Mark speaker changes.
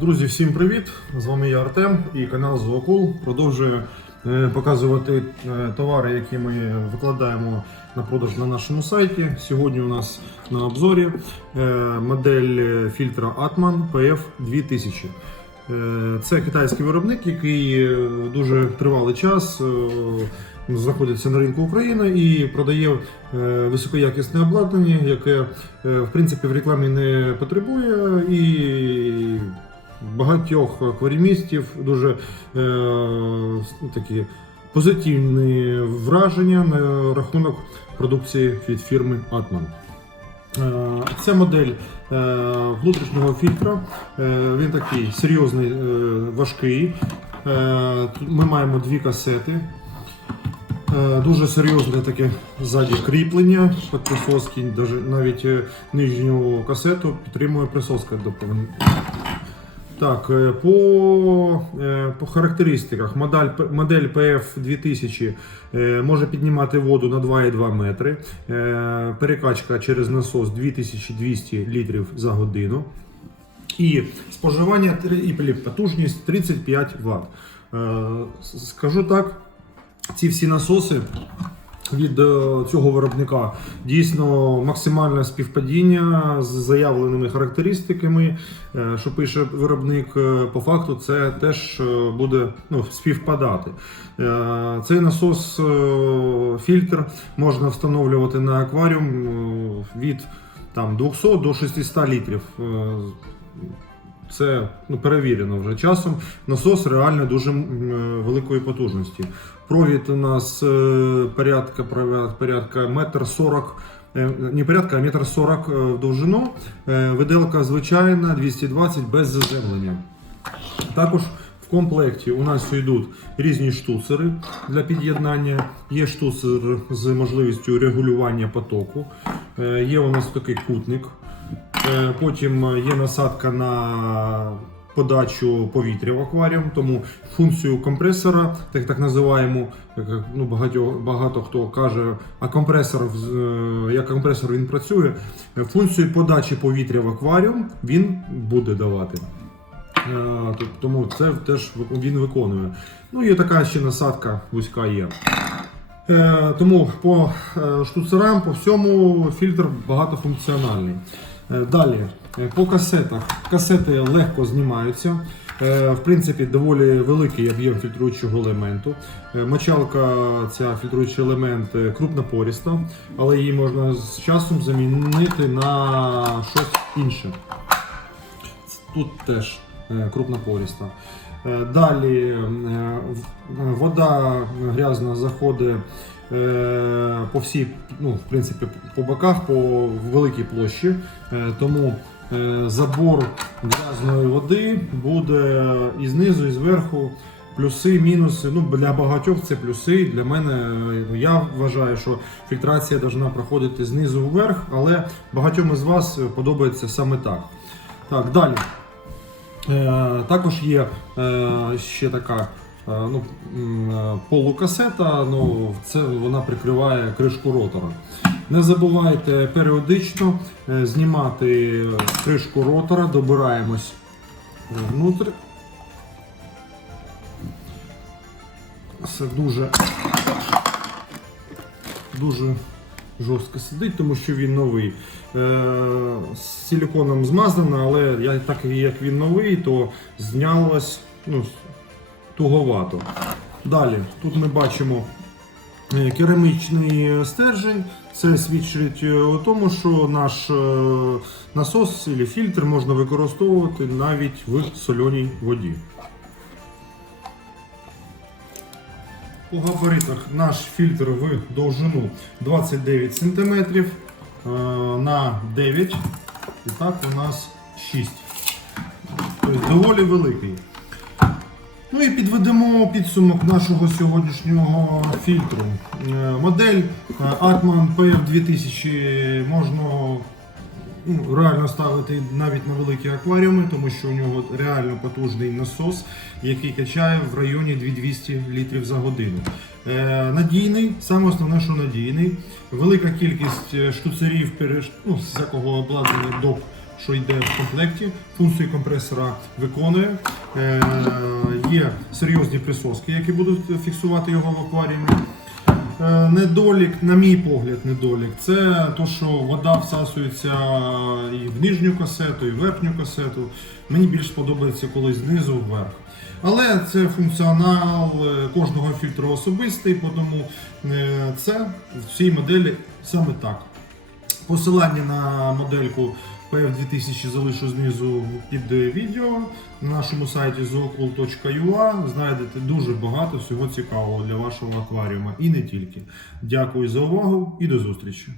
Speaker 1: Друзі, всім привіт! З вами я Артем і канал Зоокул продовжує е, показувати е, товари, які ми викладаємо на продаж на нашому сайті. Сьогодні у нас на обзорі е, модель фільтра Atman PF 2000. Е, Це китайський виробник, який дуже тривалий час знаходиться на ринку України і продає високоякісне обладнання, яке в принципі в рекламі не потребує і багатьох акваріумістів дуже е, такі позитивні враження на рахунок продукції від фірми Atman. Е, Це модель е, внутрішнього фільтра. Він такий серйозний, важкий. Ми маємо дві касети. Дуже серйозне таке ззаді кріплення під присоски, навіть нижню касету підтримує присоска доповнена. Так, е, по, е, по характеристиках модель, модель PF 2000 е, може піднімати воду на 2,2 метри. Перекачка через насос 2200 літрів за годину. І споживання і потужність 35 Вт. Скажу так, ці всі насоси від е, цього виробника дійсно максимальне співпадіння з заявленими характеристиками, е, що пише виробник. Е, По факту це теж буде ну, співпадати. Цей насос фільтр можна встановлювати на акваріум від там, 200 до 600 літрів. Це ну, перевірено вже часом. Насос реально дуже е, великої потужності. Провід у нас е, порядка, порядка, метр сорок. е, Не порядка, а метр сорок в довжину. Виделка звичайна 220 без заземлення. Також в комплекті у нас йдуть різні штуцери для під'єднання. Є штуцер з можливістю регулювання потоку. Є у нас такий кутник. Е, Потім є насадка на подачу повітря в акваріум, тому функцію компресора, так так називаємо, як, ну, багато, багато хто каже, а компресор, е, як компресор він працює, е, функцію подачі повітря в акваріум він буде давати. Е, Тому це теж він виконує. Ну і така ще насадка вузька є. Е, Тому по е, штуцерам, по всьому фільтр багатофункціональний. Е, Далі, е, по касетах. Касети легко знімаються. Е, В принципі, доволі великий об'єм фільтруючого елементу. Мочалка, ця фільтруючий елемент крупнопоріста, але її можна з часом замінити на щось інше. Тут теж крупнопоріста. Е, Далі е, вода грязна заходить е, по всій, ну, в принципі, по боках, по великій площі. Тому забор грязної води буде і знизу, і зверху. Плюси, мінуси. Ну, для багатьох це плюси. Для мене ну, я вважаю, що фільтрація повинна проходити знизу вверх, але багатьом із вас подобається саме так. Так, далі. Е, також є е, ще така е, ну, полукасета, ну, це вона прикриває кришку ротора. Не забувайте періодично знімати кришку ротора, добираємось внутрь. Це дуже, дуже жорстко сидить, тому що він новий. Е, з силіконом змазано, але я, так як він новий, то знялось ну, туговато. Далі, тут ми бачимо е, керамічний стержень. Це свідчить е, у тому, що наш насос або фільтр можна використовувати навіть в соленій воді. По габаритах наш фільтр в довжину 29 см на 9 і так у нас 6. Тобто доволі великий. Ну і підведемо підсумок нашого сьогоднішнього фільтру. Е, Модель е, Atman PF 2000 можна ну, реально ставити навіть на великі акваріуми, тому що у нього реально потужний насос, який качає в районі 2200 літрів за годину. Е, надійний, саме основне, що надійний. Велика кількість е, штуцерів, ну, всякого обладнання до що йде в комплекті. Функцію компресора виконує. Е, Є серйозні присоски, які будуть фіксувати його в акваріумі. Е, Недолік, на мій погляд, недолік, це то, що вода всасується і в нижню касету, і в верхню касету. Мені більш подобається коли знизу вверх. Але це функціонал е, кожного фільтру особистий, тому е, це в цій моделі саме так. Посилання на модельку PF2000 залишу знизу під відео. На нашому сайті zoocool.ua знайдете дуже багато всього цікавого для вашого акваріума і не тільки. Дякую за увагу і до зустрічі!